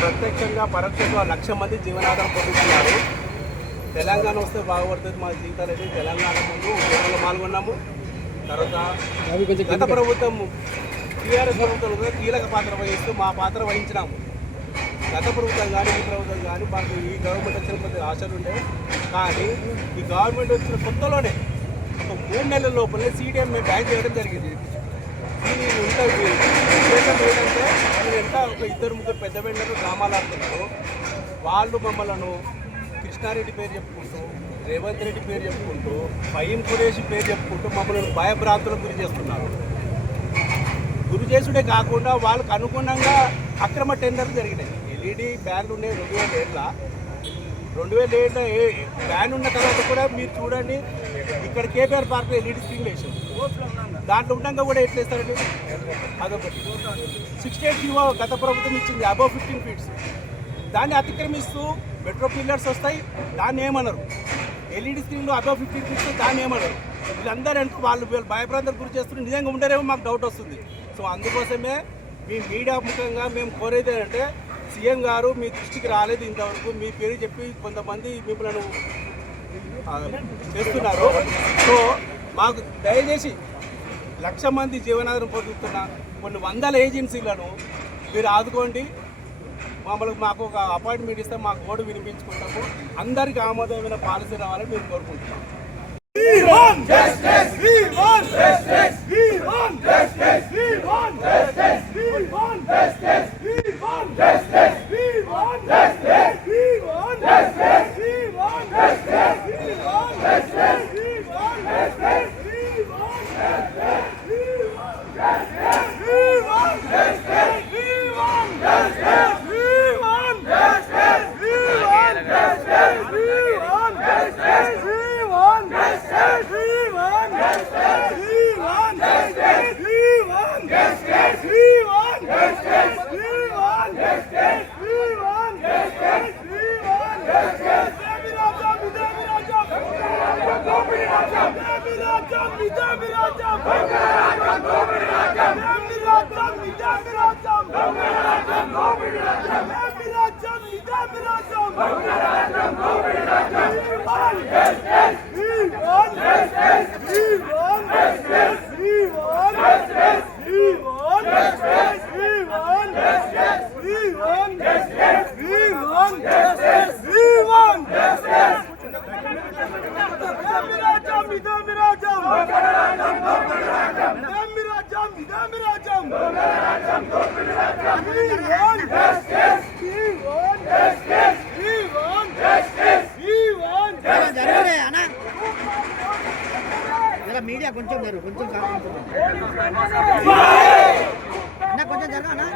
ప్రత్యక్షంగా పరోక్షంగా 1,00,000 మంది జీవనాధారం పొందుతున్నారు. తెలంగాణ వస్తే బాగుపడుతుంది మా జీవితాలు. అయితే తెలంగాణ ముందు ఉద్యమంలో పాల్గొన్నాము. తర్వాత గత ప్రభుత్వం టీఆర్ఎస్ ప్రభుత్వంలో కీలక పాత్ర వహిస్తూ మా పాత్ర వహించినాము. గత ప్రభుత్వం కానీ ఈ ప్రభుత్వం కానీ మాకు ఈ గవర్నమెంట్ వచ్చిన కొద్ది ఆశలు ఉండే. కానీ ఈ గవర్నమెంట్ వచ్చిన కొత్తలోనే ఒక 3 నెలల లోపలే CDM మేము బ్యాన్ చేయడం జరిగింది. దీని ఉంటుంది ఉద్దేశం ఏంటంటే వాళ్ళు ఎంత ఒక 2-3 పెద్ద వెండర్లు డ్రామాలు ఆడుతున్నారు. వాళ్ళు మమ్మల్ని కృష్ణారెడ్డి పేరు చెప్పుకుంటూ, రేవంత్ రెడ్డి పేరు చెప్పుకుంటూ, ఫహీం ఖురేషి పేరు చెప్పుకుంటూ మమ్మల్ని భయభ్రాంతులకు గురి చేస్తున్నారు. గురి చేసుడే కాకుండా వాళ్ళకు అనుగుణంగా అక్రమ టెండర్లు జరిగినాయి. LED బ్యాన్లు ఉన్నాయి 2007 బ్యాన్ ఉన్న తర్వాత కూడా మీరు చూడండి, ఇక్కడ కేబీఆర్ పార్క్ LED స్క్రీన్లు వేసారు. దాంట్లో ఉండగా కూడా ఎట్లా వేస్తారండి? అదొకటి 68 కిలో గత ప్రభుత్వం ఇచ్చింది అబౌవ్ 15 ఫీట్స్. దాన్ని అతిక్రమిస్తూ మెట్రో పిల్లర్స్ వస్తాయి, దాన్ని ఏమన్నారు. LED స్క్రీన్లు అబౌవ్ 15 ఫీట్స్, దాన్ని ఏమన్నారు. వీళ్ళందరూ అనుకో వాళ్ళు భయభ్రాంతులకు గురి చేస్తున్నారు. నిజంగా ఉండరేమో మాకు డౌట్ వస్తుంది. సో అందుకోసమే మీ మీడియా ముఖ్యంగా మేము కోరేది ఏంటంటే, సీఎం గారు మీ దృష్టికి రాలేదు ఇంతవరకు, మీ పేరు చెప్పి కొంతమంది మిమ్మల్ని చేస్తున్నారు. సో మాకు దయచేసి 1,00,000 మంది జీవనాధారం పొందుతున్న కొన్ని 100 ఏజెన్సీలను మీరు ఆదుకోండి. మాకు ఒక అపాయింట్మెంట్ ఇస్తే మా గోడు వినిపించుకుంటాము. అందరికీ ఆమోదమైన పాలసీ రావాలని మేము కోరుకుంటున్నాం. మీడియా కొంచెం కొంచెం కొంచెం జరగనా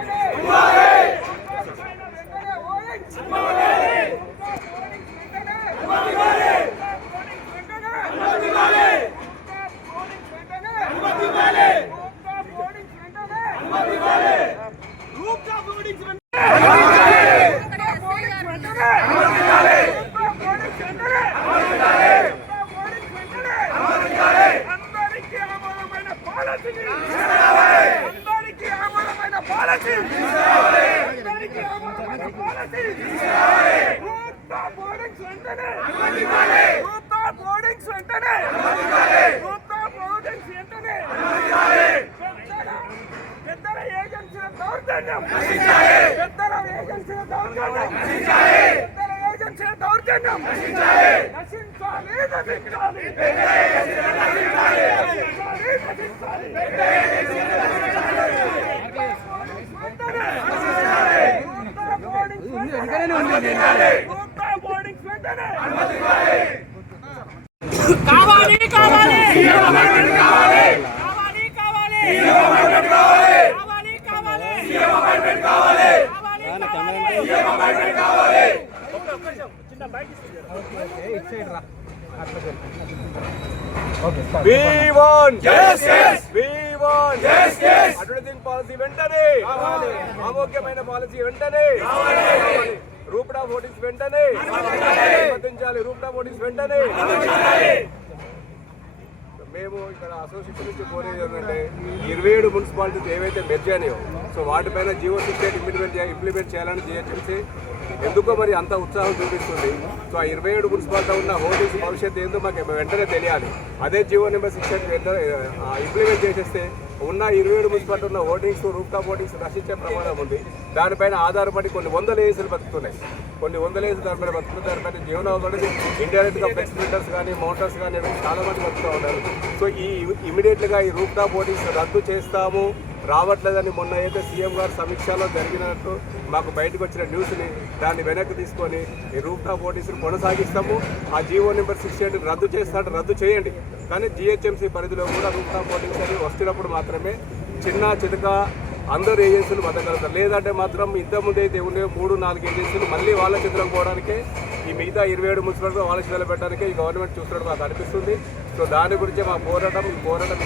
కావాలి కావాలి We want justice. We want justice. Advertising policy వెంటనే కావాలి. ఆమోగ్యమైన పాలసీ వెంటనే కావాలి. రూపడా హోర్డింగ్స్ వెంటనే అనుమతించాలి. రూపడా హోర్డింగ్స్ వెంటనే మేము ఇక్కడ అసోసియేషన్ నుంచి కోరేది ఏంటంటే 27 మున్సిపాలిటీస్ ఏవైతే మెర్జ్ అయినాయో సో వాటిపైన జియో సిస్టమ్ ఇంప్లిమెంట్ చేయాలని జిహెచ్ఎంసీ ఎందుకో మరి అంత ఉత్సాహం చూపిస్తుంది. సో ఆ 27 మున్సిపాలిటీ ఉన్న హోర్డింగ్స్ భవిష్యత్తు ఏందో మాకు వెంటనే తెలియాలి. అదే జియో నెంబర్ 6 ఇంప్లిమెంట్ చేసేస్తే ఉన్న 27 మున్సిపాలిటీ ఉన్న హోర్డింగ్స్ రూఫ్ టాప్ హోర్డింగ్స్ నశించే ప్రమాదం ఉంది. దానిపైన ఆధారపడి కొన్ని వందల ఏజెన్సీలు బతుకుతున్నాయి, కొన్ని వందల ఏజెన్సీలు దానిపైన బతుకుతుంది. దానిపైన జీవనోపాధి ఇండైరెక్ట్గా ఫ్లెక్స్ బిల్డర్స్ కానీ మౌంటర్స్ కానీ చాలా మంది బతుకుతూ ఉన్నారు. సో ఇమీడియట్గా ఈ రూఫ్ టాప్ హోర్డింగ్స్ రద్దు చేస్తాము రావట్లేదని మొన్న అయితే సీఎం గారు సమీక్షలో జరిగినట్టు మాకు బయటకు వచ్చిన న్యూస్ని దాన్ని వెనక్కి తీసుకొని ఈ రూఫ్ టాప్ హోర్డింగ్స్ని కొనసాగిస్తాము. ఆ జీవో నెంబర్ 68 రద్దు చేయండి. కానీ జిహెచ్ఎంసీ పరిధిలో కూడా రూఫ్ టాప్ హోర్డింగ్స్ అని వస్తున్నప్పుడు మాత్రమే చిన్న చితక అందరు ఏజెన్సీలు బతకగలుగుతారు. లేదంటే మాత్రం ఇంతకుముందు అయితే ఉండే 3-4 ఏజెన్సీలు మళ్ళీ వాళ్ళ చేతులకు పోవడానికే ఈ మిగతా 27 మున్సిపాలిటీ వాళ్ళ చేతులు పెట్టడానికే ఈ గవర్నమెంట్ చూస్తున్నట్టు మాకు అనిపిస్తుంది. సో దాని గురించి మా పోరాటం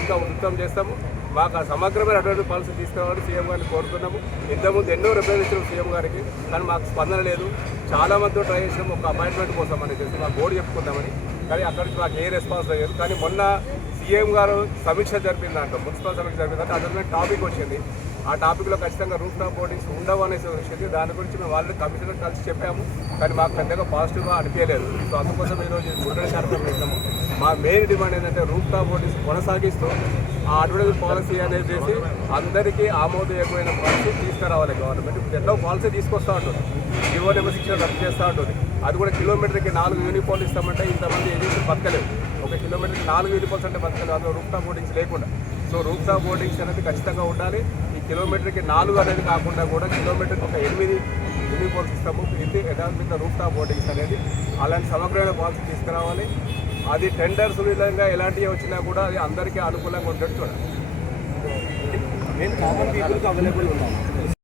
ఇంకా ఉధృతం చేస్తాము. మాకు ఆ సమగ్రమైన అటువంటి పాలసీ తీసుకురావాలని సీఎం గారిని కోరుతున్నాము. ఇంతకుముందు ఎన్నో రిప్రజెంటేషన్ సీఎం గారికి, కానీ మాకు స్పందన లేదు. చాలా మందితో ట్రై చేసినాము ఒక అపాయింట్మెంట్ కోసం అని చెప్పి మాకు బోర్డు చెప్పుకుందామని, కానీ అక్కడి నుంచి మాకు ఏ రెస్పాన్స్ లేదు. కానీ మొన్న సీఎం గారు సమీక్ష జరిపిందంట, మున్సిపల్ సమీక్ష జరిపిందంటే అటువంటి టాపిక్ వచ్చింది. ఆ టాపిక్లో ఖచ్చితంగా రూఫ్ టాప్ హోర్డింగ్స్ ఉండవు అనేసి వచ్చింది. దాని గురించి మేము వాళ్ళని కమిషనర్ కలిసి చెప్పాము, కానీ మాకు పెద్దగా పాజిటివ్గా అనిపించలేదు. సో అందుకోసం ఈరోజు ముద్రణ కార్యక్రమం చేసాము. మా మెయిన్ డిమాండ్ ఏంటంటే రూఫ్ టాప్ హోర్డింగ్స్ కొనసాగిస్తూ ఆ అడ్వర్టైజ్ పాలసీ అనేది చేసి అందరికీ ఆమోదయోగ్యమైన పాలసీ తీసుకురావాలి గవర్నమెంట్. ఇప్పుడు ఎన్నో పాలసీ తీసుకొస్తూ ఉంటుంది, జీవో నెంబర్ 6 రద్దు చేస్తూ ఉంటుంది. అది కూడా కిలోమీటర్కి 4 యూనిఫామ్లు ఇస్తామంటే ఇంతమంది ఏజెన్సీలు బతకలేవు. ఒక కిలోమీటర్కి 4 యూనిఫామ్స్ అంటే బతకలేవు, అందులో రూఫ్ టాప్ హోర్డింగ్స్ లేకుండా. సో రూఫ్ టాప్ హోర్డింగ్స్ అనేది ఖచ్చితంగా ఉండాలి. ఈ కిలోమీటర్కి 4 అనేది కాకుండా కూడా కిలోమీటర్కి ఒక 8 యూనిఫామ్స్ ఇస్తాము. ఇది యథావిధంగా రూఫ్ టాప్ హోర్డింగ్స్ అనేది అలాంటి సమగ్రమైన పాలసీ తీసుకురావాలి. అది టెండర్స్ విధంగా ఎలాంటివి వచ్చినా కూడా అది అందరికీ అనుకూలంగా ఉండేట్టు చూడాలి. మేము కామన్ పీపుల్కి అవైలబుల్ ఉన్నాము.